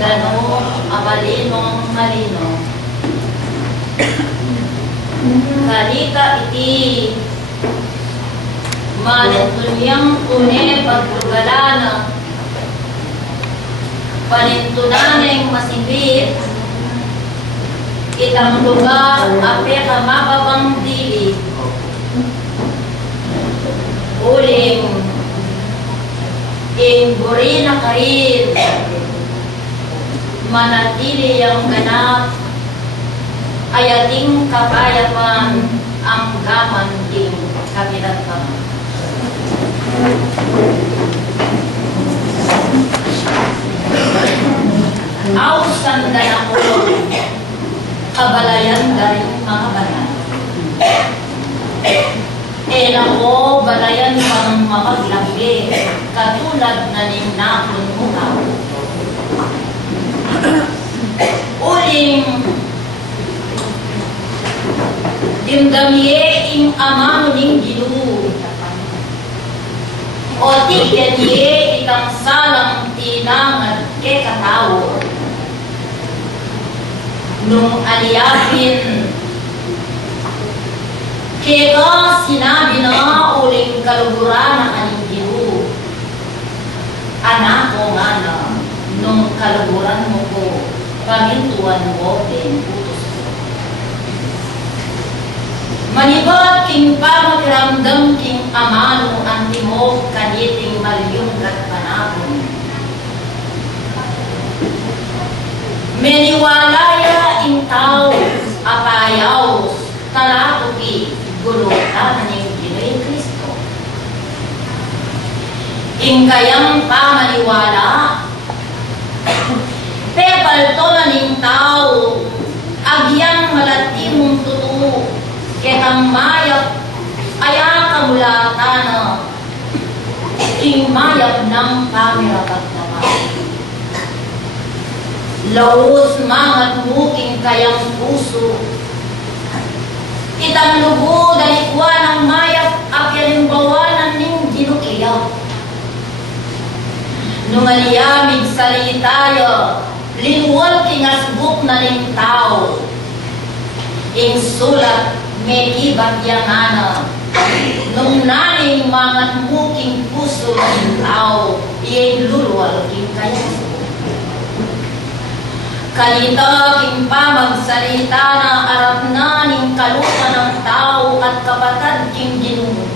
gano abalinong malino. Kalita iti manitunyang une pagtugalana panintunaneng masibit itang lugar ape ka mababang dili uling buri na karin manatili ang ganap ayating kapayapan ang gaman ding kabilatang. Ausan dan ako kabalayan dari mga banal. Ako balayan pang mapaglabi katulad na ninapon mo ka. Uling dimdamiye ing amang ning gilu o tigyaniye ikang salang tinangad ke katao nung aliyapin kaya sinabi na uling kaluguran ng aning gilu anak ko nga na nung kaluguran mo ko pamintuan mo din utos ko manibot king pamakiramdam king amano ang timog kaniting malyong kat panapon meniwalaya ing tao apayaw talatupi gulutan ng Ginoy Kristo. Ing kayang pamaniwala, pepalto na ning tao, agyang malati mong tutu, ketang mayap, aya kamulatan na, ing mayap ng pamirapat naman. Laos mangat muking kayang puso, itang lubo dalikwa ng mayap at yalimbawanan ning ginukiyaw. Nung aliyamig salitayo, linwal kingasbuk na ning tao. Ing sulat may kibat yangana, nung naning mangat muking puso ng tao, iyay lulwal king kaya. Kalita king pamagsalita na arap na ning kalupa ng tao at kapatad king Ginoo.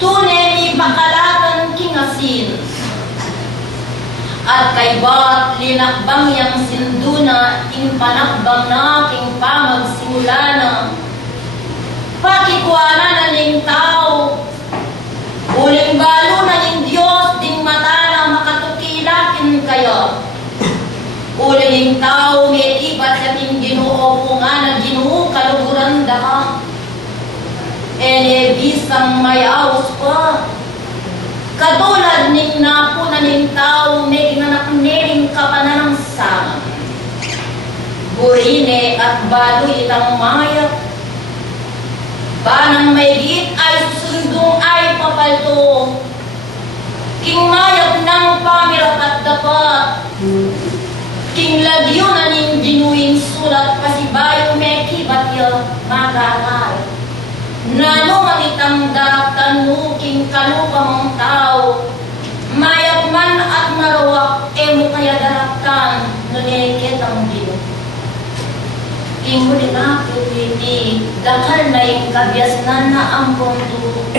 Tunay ipakalatan king asin at kay bat linakbang yang sinduna ing panakbang na king pamagsimula na pakikuana na ning tao uling balo na ning Diyos ding mata na makatukilakin kayo. Uling tao may ibat sa ting Ginoo kung nga Ginoo kaluguran da bisang mayaos pa katulad ning napo na ning tao may ginanak niling kapananang sama burine at baloy itang mayap banang may git ay susundong ay papalto king mayap ng pamirapat dapat king lagyo na ning ginuing sulat pasibayo may kibatyo magagal. Nano manitang daratan mo king kalupa mong tao, mayap man at marawak mo kaya daratan nunekit ang gino. King huli na pipiti, dakal na yung kabyasnan na ang punto.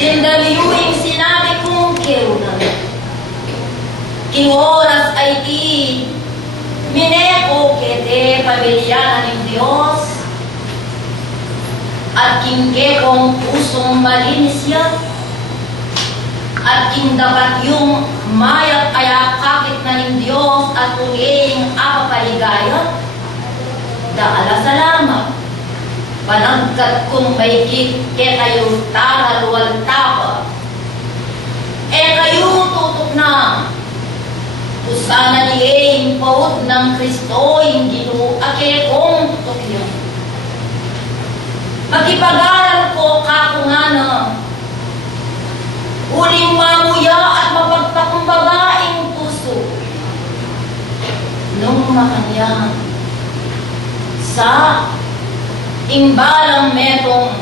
Dindaliyuing sinabi kong kirunan. King oras ay di mineko kete pamilya ng Diyos at king kekong pusong malinis yan at king dapat yung mayat kaya kakit na ng Diyos at uling apapaligayat daala salamat panagkat kung may kit ke kayo taraluwal tapa kayo tutok na usana niya paut ng Kristo yung Ginoo ake kong tutok yun. Magipagaral ko kakungana uling mamuya at mapagpakumbagaing puso makanya sa imbalang metong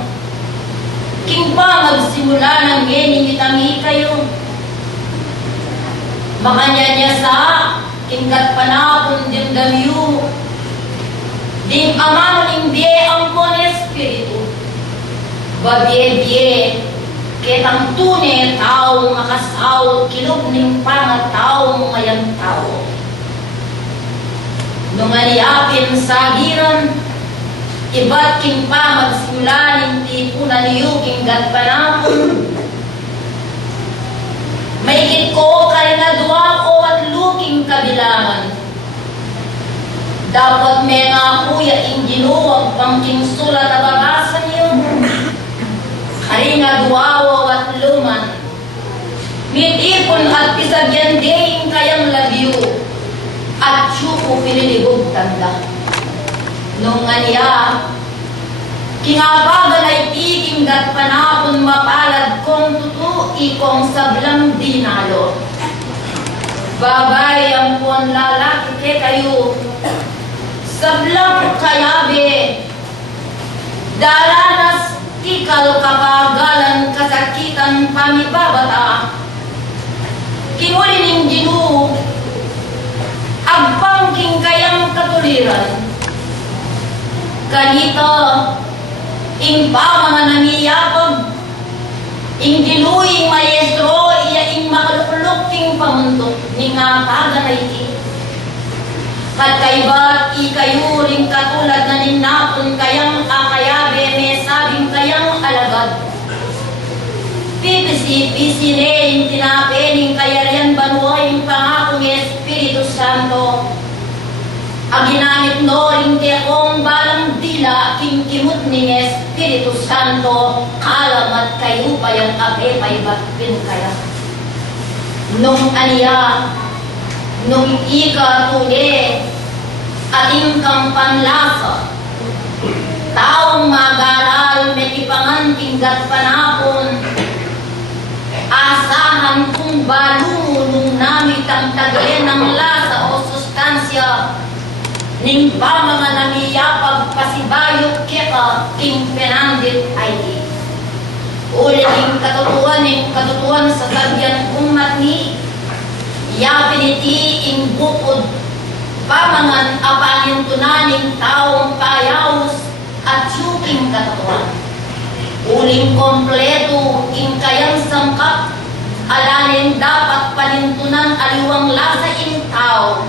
king pa magsimula ng geningitangi kayo. Makanya niya sa tingkat panapon din damyo din amano ning biye ang kon espiritu babye-bye ketang tune tao makasaw kilog ning pangatao ngayang tao nung aliapin sa giran iba't king pa magsimula ning tipunan niyo king gatpanapon may ko kay na duwa ko at luking kabilangan. Dapat may nga kuya ing ginuwag pang king sulat na babasan niyo. Kay na duwawa at luman. Mitipon at pisagyan din kayang labyo. At syuko pinilibog tanda. Nung nga niya, kingabagan ay tiging gat panapon mapalad kong tutu ikong sablang dinalo. Babay ang pon lalaki ke kayo, sablang kayabe, dalanas tikal kapagalan kasakitan pamibabata, kinulin ginu, agpangking kayang katuliran, kanito, ing pa mga nangyayapag, ing diluing maestro, iya ing makalukulok king pamuntok, ni nga kaganay ti. Kat kayba't ikayo ring katulad na ninapon kayang akayabe, may sabing kayang alagad. Pipisi-pisi rin, tinapening kayarian banuhay pangakong Espiritu Santo. Ang ginamit no ring tekong balang dila king kimut ni Espiritu Santo kalamat kayo pa yung abe paibatpin kaya nung aniya nung ika tuli ating kang panlasa taong magaral may ipangan tinggat panapon asahan kung balungo nung namit ang tagli ng lasa o sustansya ning pa mga namiyapag pasibayok keka king penandit ay uli ning katutuan sa sagyan umat ni yapiniti ing bukod pamangan apangin tunaning taong payaws at suking katutuan uling kompleto ing kayang sangkap alanin dapat panintunan aliwang lasa ing tao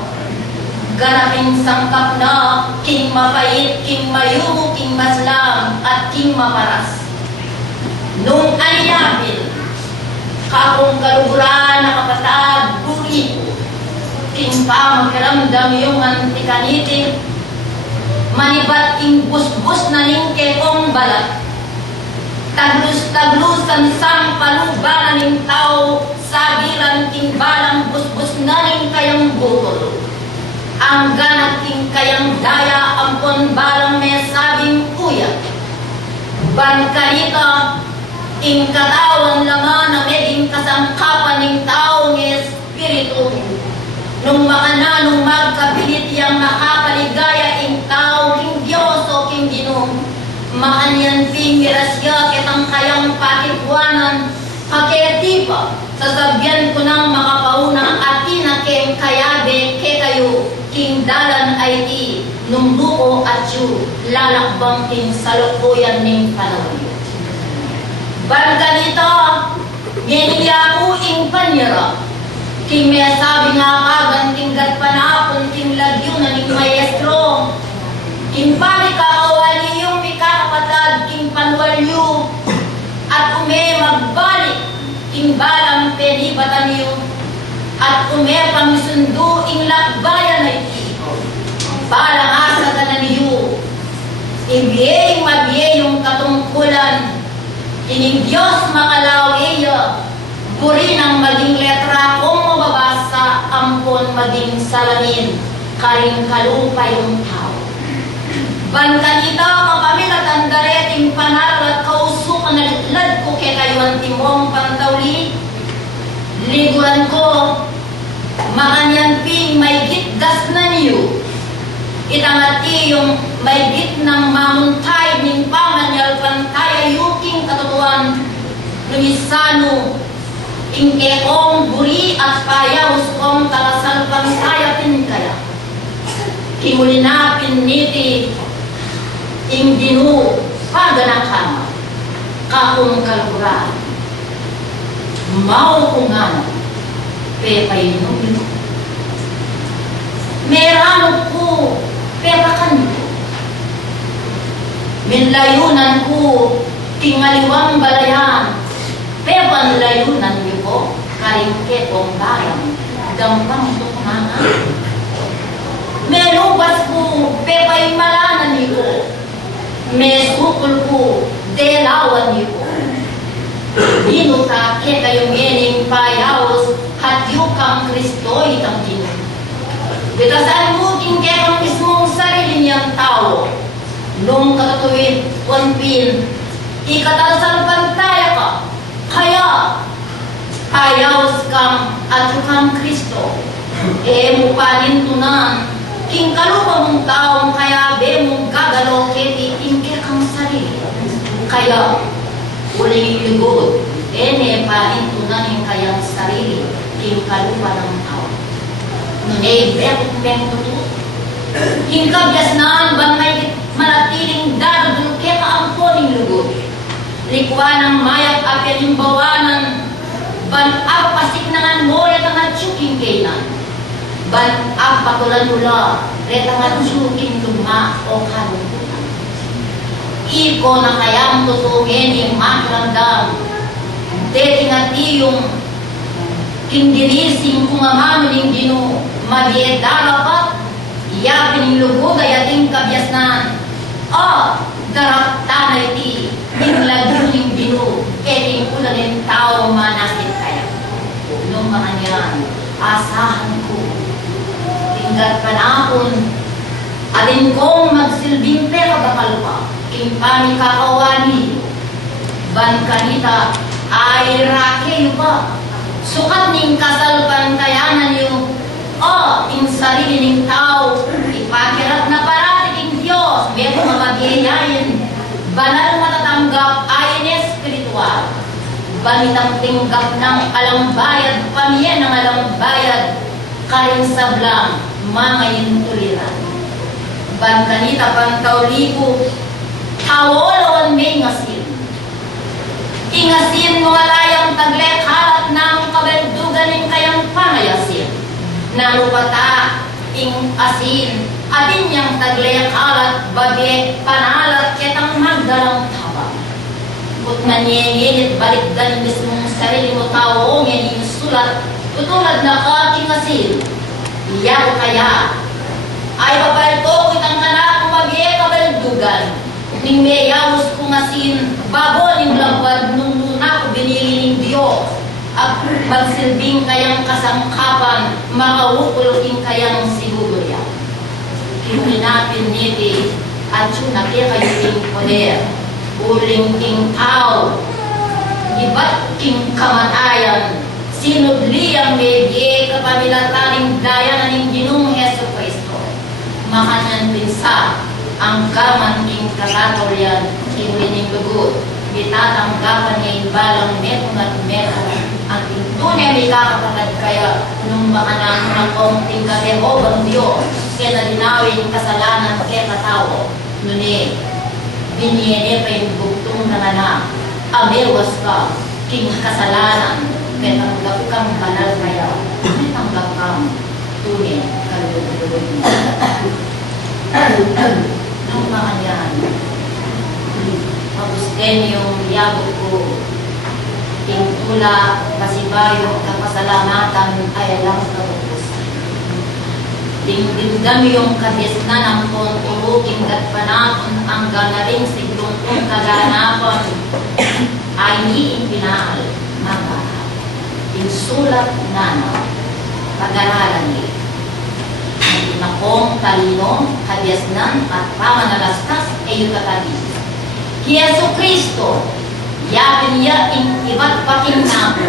ganaping sangkap na king mapait, king mayugo, king maslam, at king maparas. Nung aliyapin, kakong kaluguran na kapatag, buriko, king pa magkaramdam yung antikanitin, manibat king busbus na ning kekong balat, taglus-taglusan sang palubanan ning tao, sabiran king balang busbus na ning kayang bukol. Ang ganat king kayang daya ampon balang may sabing kuya. Bankarita, ing katawan laman na meding kasangkapan ng taong espiritu. Nung makana, nung magkabilit yang makakaligaya ing tao, king Diyos o king Ginong. Makanyan ping mirasya kitang kayang pakitwanan, kaketipa, sasabyan ko ng makapauna at tinaking kayabe ke kayo. King dalan ay ti, nung buko at yu, lalakbang king salukuyan ning panahon. Barganito, nginiyaku ing panyara, king may sabi nga kagan, king gatpanapon, king lagyo na ning maestro, king palikakawali yung mikakapatad, king panwalyo, at ume magbalik, king balang penibatan yung, at umepang sundo ing lakbayan ay ito. Parang asa ka na niyo. Ibiyeng mabiye yung katungkulan. Ining Diyos makalawiya. Puri ng maging letra kung mababasa. Ampon maging salamin. Karing kalupa yung tao. Bankanita kapamilat ang dareting panaro at kausukan na litlad ko kaya kayo ang timong pantawli. Liguran ko, makanyan ping may gitgas na niyo, Itangati yung may bit ng mamuntay ning pamanyal pantay yuking katotohan lumisano ing eong buri at payawus kong talasal pantaya pinkaya kimulinapin niti ing dinu paganakama kakong kalburan mau kungana pepainom merano ko perakan ko minlayunan ko tingaliwang balayan pepan layunan niyo ko karingke kong bayan gampang tukunanan melubas ko pepay malanan niyo ko mesukul ko delawan niyo ko dinuta ke kayo mening payawos hatyukang Kristo itang dino bitasaan mo tingke ang mismong sarili niyang tao nung katatuwid wanpin ikatasal pantaya ka kaya payawos kang hatyukang Kristo mupanin tunan king kalupa mong taong kaya be mong gagalo keti tingke kang sarili kaya uling lugod panin tunan yung kayang sarili king kalupa ng tao nunay bekot meng tuto king kabyasnaan banay manatiling dadudul ke kaamponing lugod likwa ng mayat apel yung bawanan ban apasik nangan moya tangan tsuking kainan ban apatulan-ula retangan tsuking luma o kalungkutan iko na kayang tutungin yung makiramdam detingati yung kindirising kung amano ning dino madiedalapat iyapin yung lugod ay ating kabyasnan darak tanay ti minglagyo ning dino keting ulanin tao manasin kaya nung mga niyan asahan ko tinggal panahon alin kong magsilbing pera bakal pa king pani kakawani ban kanita ay rake ba sukat ning kasal pantayanan yung ing sarili ning tao ipakirat na parati king Diyos meron mamagiyayin banal matatanggap ay espiritual banitang tinggap ng alambayad pamilya ng alambayad karing sablang mga yuntuliran ban kanita pantaulipo awolawan may ngasin ingasin mga layang taglek halat ng kabeldugan ng kayang pangayasin narupata ing asin atin yang taglek halat bagi panalat ketang magdalang tabang kut nanyenginit balik galing mismong sarili mo tao ngayon sulat tutulad na kating asin iyaw kaya ay papalto kitang kanak bagi kabeldugan ning meyawos kung asin bago ning labad nung nuna ko binili ning Diyos at magsilbing kayang kasangkapan makawukul king kayang sigurya kinulinapin niti at yun nakiya kayo king poder uling king tao iba't king kamatayan sinudli ang medye kapamilataning daya na ning Ginong Heso Kristo makanan pinsa ang gaman king katatolyan kinulining lugod bitatanggapan niya imbalang metong at metong ang tunay may kakapagad kaya nung mga nangunakong tingka Jehovah Diyos kaya na dinawin kasalanan kaya katao nuni biniyene pa yung bugtong na anak amewas ka king kasalanan kaya tanggap kang banal kaya tanggap kang tunay kalulugod nung mga yan magusten yung yabot ko tingtula kasibayo kapasalamatan ay alam kapupus tingdam yung kabisnan ang tunturuking gatpanapon ang ganaring siglong kong kaganapon ay niing pinaal magahal tinsulat nana pag-aralan niya makong talino, kabyasnan at pamanalaskas ay yukatagi. Yesu Kristo, yapin niya iba't paking napo.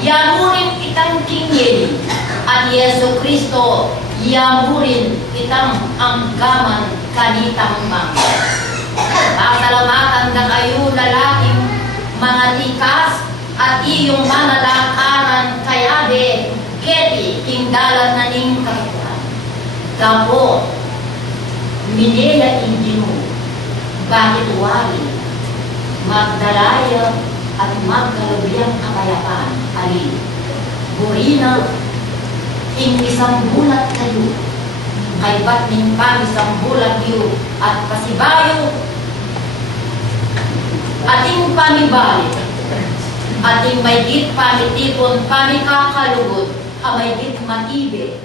Yamunin itang kingyeli. At Yesu Kristo, yamurin kitang anggaman kanitang mga. Pasalamatan na kayo lalaking mga tikas at iyong manalakaran kaya de keti tingdalan na ning kakuan. Kapo, mineya indino, bakit wali, magdalaya at magkalubiyang kapayapaan, ali, burina, ing isang bulat kayo, kay ba't ning pang isang bulat yu, at pasibayo, ating pamibalik, ating may dit pamitipon, pamikakalugod, amay dit matibig,